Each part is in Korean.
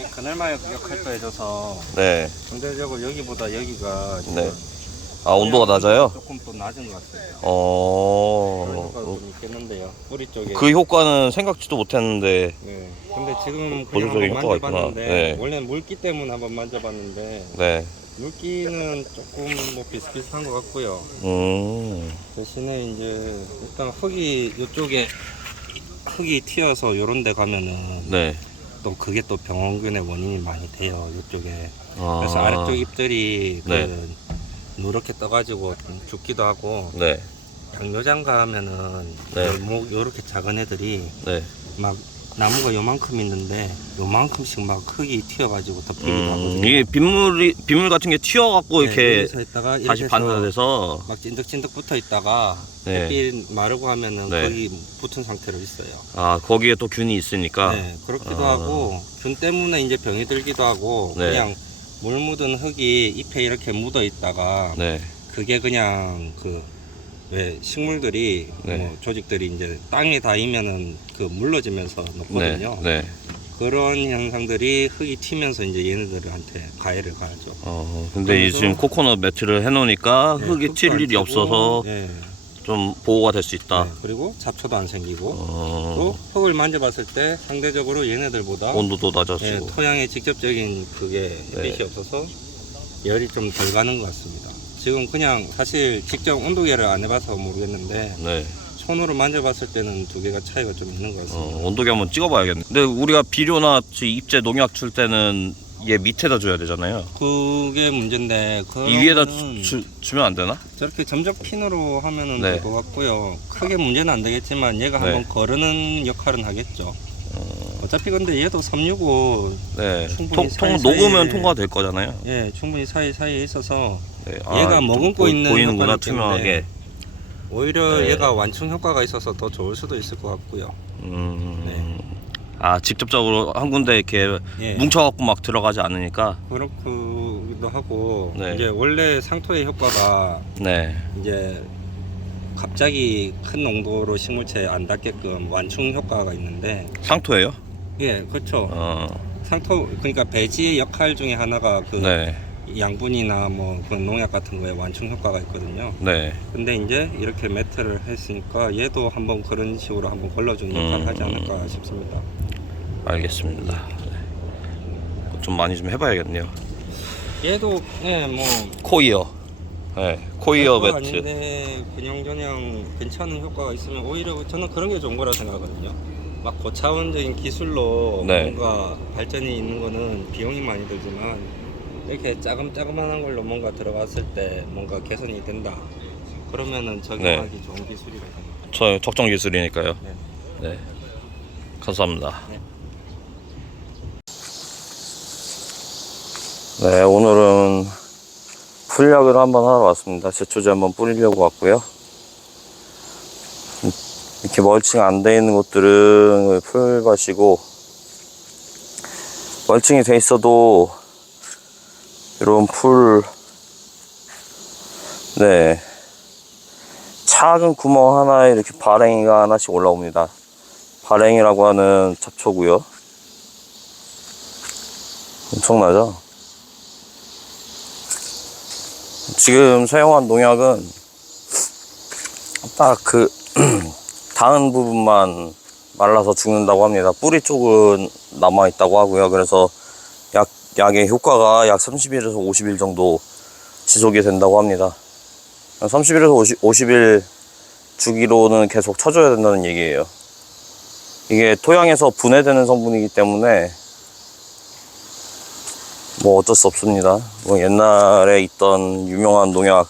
이게 그늘막 역할도 해줘서 네. 상대적으로 여기보다 여기가 네. 아, 온도가 낮아요? 조금 또 낮은 것 같아요. 그런 어. 효과가 좀 있겠는데요. 뿌리 쪽에. 그 효과는 생각지도 못했는데. 네. 근데 지금 그냥 보조적인 한번 효과가 있구나. 만져봤는데 네. 원래 물기 때문에 한번 만져봤는데 네. 물기는 조금 뭐 비슷비슷한 것 같고요. 음. 대신에 이제 일단 흙이 이쪽에 흙이 튀어서 요런 데 가면은 네. 또 그게 또 병원균의 원인이 많이 돼요 이쪽에 아. 그래서 아래쪽 잎들이 네. 그 누렇게 떠가지고 좀 죽기도 하고 네. 양묘장 가면은 네. 열목 요렇게 작은 애들이 네. 막 나무가 요만큼 있는데 요만큼씩 막 흙이 튀어가지고 덮이기도 음, 하거든요 이게 빗물이, 빗물 같은 게 튀어갖고 네, 이렇게 여기서 있다가 이렇게 다시 해서 반사돼서. 막 찐득찐득 붙어 있다가 네. 햇빛 마르고 하면은 네. 거기 붙은 상태로 있어요. 아, 거기에 또 균이 있으니까. 네, 그렇기도 아. 하고 균 때문에 이제 병이 들기도 하고 네. 그냥 물 묻은 흙이 잎에 이렇게 묻어 있다가 네. 그게 그냥 그 왜 식물들이 네. 뭐 조직들이 이제 땅에 닿으면은 그 물러지면서 네. 녹거든요. 네. 그런 현상들이 흙이 튀면서 이제 얘네들한테 가해를 가하죠. 어, 근데 이 그래서- 지금 코코넛 매트를 해놓으니까 네, 흙이 흙도 튈 안 일이 튀고, 없어서 네, 좀 보호가 될 수 있다. 네, 그리고 잡초도 안 생기고 또 어, 흙을 만져봤을 때 상대적으로 얘네들보다 온도도 예, 낮아지고. 토양에 직접적인 그게 햇빛이 네. 없어서 열이 좀 덜 가는 것 같습니다. 지금 그냥 사실 직접 온도계를 안 해봐서 모르겠는데 네. 손으로 만져봤을 때는 두 개가 차이가 좀 있는 것 같습니다. 어, 온도계 한번 찍어봐야겠네. 근데 우리가 비료나 저 입제 농약 줄 때는 얘 밑에다 줘야 되잖아요. 그게 문제인데 이 위에다 주, 주면 안 되나? 저렇게 점적 핀으로 하면은 네. 될것 같고요. 크게 문제는 안 되겠지만 얘가 네. 한번 거르는 역할은 하겠죠. 어차피 근데 얘도 365 네. 충분히 통, 통 사이사이에- 녹으면 통과될 거잖아요. 예 충분히 사이 사이에 있어서 네. 얘가 좀 머금고 보- 있는 보이는구나 때문에 투명하게. 오히려 네. 얘가 완충 효과가 있어서 더 좋을 수도 있을 것 같고요. 음. 네. 아 직접적으로 한 군데 이렇게 예. 뭉쳐갖고 막 들어가지 않으니까. 그렇기도 하고 네. 이제 원래 상토의 효과가 네. 이제 갑자기 큰 농도로 식물체에 안 닿게끔 완충 효과가 있는데 상토예요? 예 그렇죠 어. 상토 그러니까 배지의 역할 중에 하나가 그 네. 양분이나 뭐 그런 농약 같은 거에 완충 효과가 있거든요 네. 근데 이제 이렇게 매트를 했으니까 얘도 한번 그런 식으로 한번 걸러주는 역할을 음. 하지 않을까 싶습니다 알겠습니다. 네. 좀 많이 좀 해봐야겠네요. 얘도 네뭐 코이어. 네. 코이어 매트. 아닌데 그냥 저냥 괜찮은 효과가 있으면 오히려 저는 그런 게 좋은 거라 생각하거든요. 막 고차원적인 기술로 네. 뭔가 발전이 있는 거는 비용이 많이 들지만 이렇게 짜금짜금한 걸로 뭔가 들어갔을 때 뭔가 개선이 된다. 그러면은 적용하기 좋은 기술이라고 생각합니다. 저 적정 기술이니까요. 네. 네. 감사합니다. 네. 네, 오늘은 풀약을 한번 하러 왔습니다. 제초제 한번 뿌리려고 왔고요. 이렇게 멀칭 안 돼 있는 곳들은 풀밭이고, 멀칭이 돼 있어도, 이런 풀, 네. 작은 구멍 하나에 이렇게 발행이가 하나씩 올라옵니다. 발행이라고 하는 잡초고요. 엄청나죠? 지금 사용한 농약은 딱그 닿은 부분만 말라서 죽는다고 합니다. 뿌리 쪽은 남아 있다고 하고요. 그래서 약, 약의 효과가 약 30일에서 50일 정도 지속이 된다고 합니다. 30일에서 50, 50일 주기로는 계속 쳐줘야 된다는 얘기예요. 이게 토양에서 분해되는 성분이기 때문에 뭐 어쩔 수 없습니다. 뭐 옛날에 있던 유명한 농약,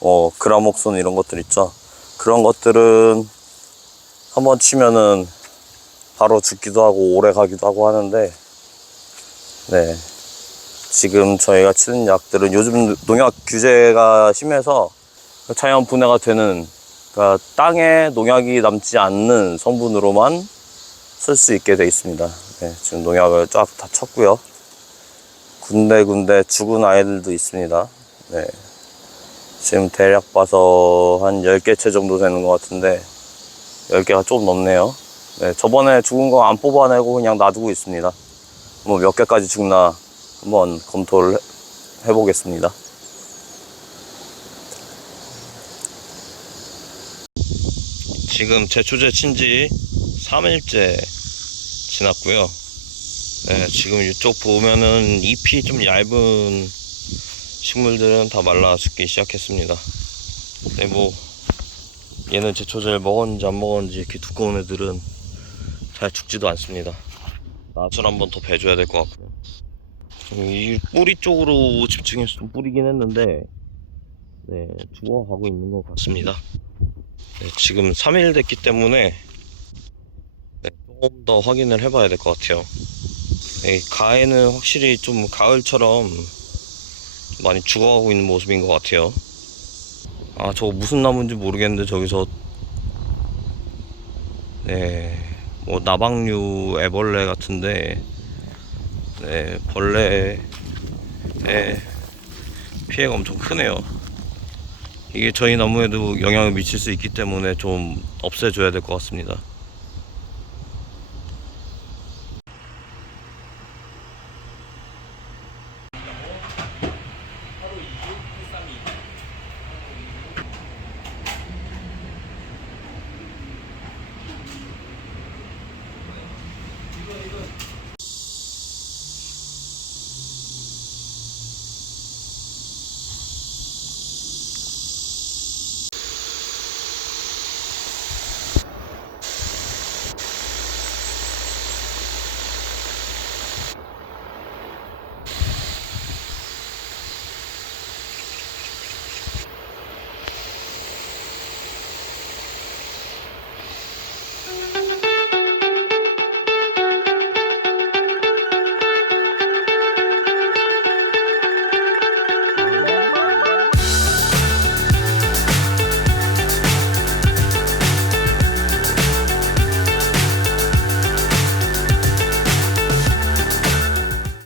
뭐 그라목손 이런 것들 있죠. 그런 것들은 한 번 치면은 바로 죽기도 하고 오래 가기도 하고 하는데, 네. 지금 저희가 치는 약들은 요즘 농약 규제가 심해서 자연 분해가 되는, 그러니까 땅에 농약이 남지 않는 성분으로만 쓸 수 있게 돼 있습니다. 네, 지금 농약을 쫙 다 쳤고요. 군데군데 죽은 아이들도 있습니다. 네. 지금 대략 봐서 한 10개 채 정도 되는 것 같은데 10개가 좀 넘네요. 네, 저번에 죽은 거 안 뽑아내고 그냥 놔두고 있습니다. 뭐 몇 개까지 죽나 한번 검토를 해- 해보겠습니다. 지금 제초제 친지 3일째 지났고요. 네, 지금 이쪽 보면은 잎이 좀 얇은 식물들은 다 말라 죽기 시작했습니다. 네, 뭐 얘는 제초제를 먹었는지 안 먹었는지 이렇게 두꺼운 애들은 잘 죽지도 않습니다. 낫을 한번 더 배줘야 될 것 같고요. 이 뿌리 쪽으로 집중해서 좀 뿌리긴 했는데 네, 죽어가고 있는 것 같습니다. 네, 지금 3일 됐기 때문에 네, 조금 더 확인을 해봐야 될 것 같아요. 네, 가해는 확실히 좀 가을처럼 많이 죽어가고 있는 모습인 것 같아요. 아, 저거 무슨 나무인지 모르겠는데 저기서 네, 뭐 나방류 애벌레 같은데 네, 벌레의 피해가 엄청 크네요. 이게 저희 나무에도 영향을 미칠 수 있기 때문에 좀 없애줘야 될 것 같습니다.